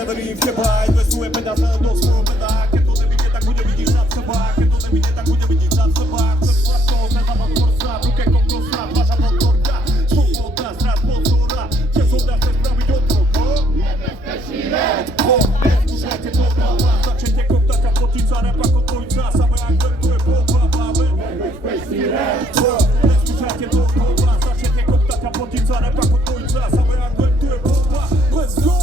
neverím v teba, investuje peniaze do svojho mena. Keď to nevidie, tak bude vidieť nad seba. Keď to nevidie, tak bude vidieť nad seba. Chcem sladkosť, nezávam korsa, v ruke kokosá, vaša motorka. Slobodná, stráž pozora, keď som dá chce spraviť otroko. Nebezpečný rap, neskúšajte to hlava. Začnete koptať a potiť sa rap ako dvojica. Samé angler, to je popa v hlave. Nebezpečný rap, neskúšajte to hlava. Začnete koptať a potiť sa rap ako dvojica. Samé angler, to je popa. Let's go!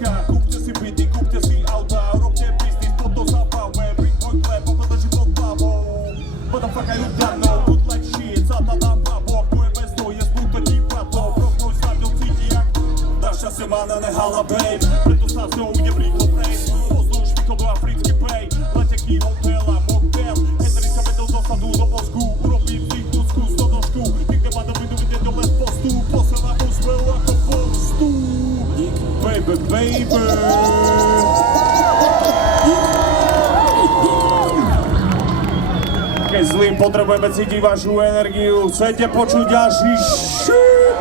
Kúpte si byty, kúpte si auta, robte biznis, potom zabavme, bring môj klep, potom život bavou. Motherfucker, you done know, good like shit, satana babo, tvoje mesto je zbúte divadlo, propoj sa ňou cíti jak naša semana nehala babe, preto sa s ňou idem rýchlo prejsť, pozdĺž východoafrický pej, leteky, hotel a motel, hetery sa vedel dosadu do mozgu, urobím z nich ľudskú stonožku, nikde ma dobidu vidieť dole z postu, posiela úsmev ako postu. Baby, baby. Keď zlým potrebujeme cítiť vašu energiu, chcete počuť ďalší shit?